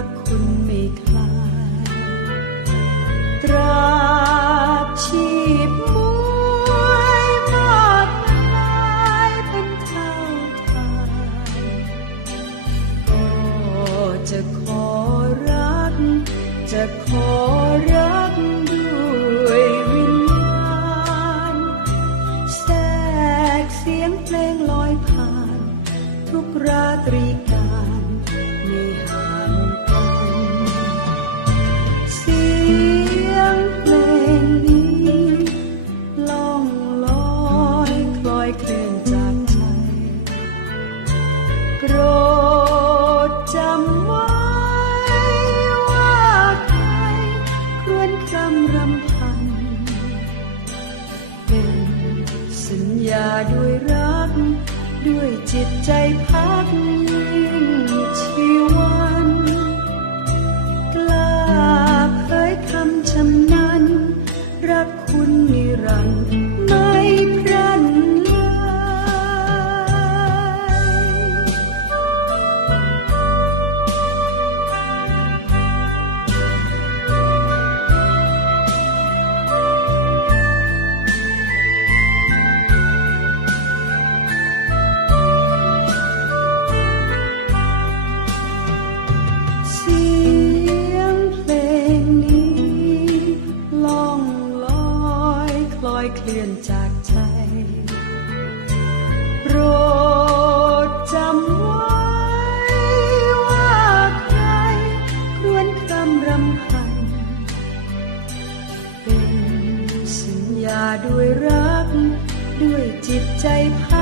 รักคุณไม่คลาตราชีพมวยมากายเป็นเท่าทายก็จะขอรัก จะขอรักด้วยวิญญาณแทรกเสียงเพลงลอยผ่าน ทุกราตรี สัญญาด้วยรัก ด้วยจิตใจพัก เคลื่อนจากใจโปรดจำไว้ว่าใครควรคำรำพัน เป็นสัญญาด้วยรัก ด้วยจิตใจพัน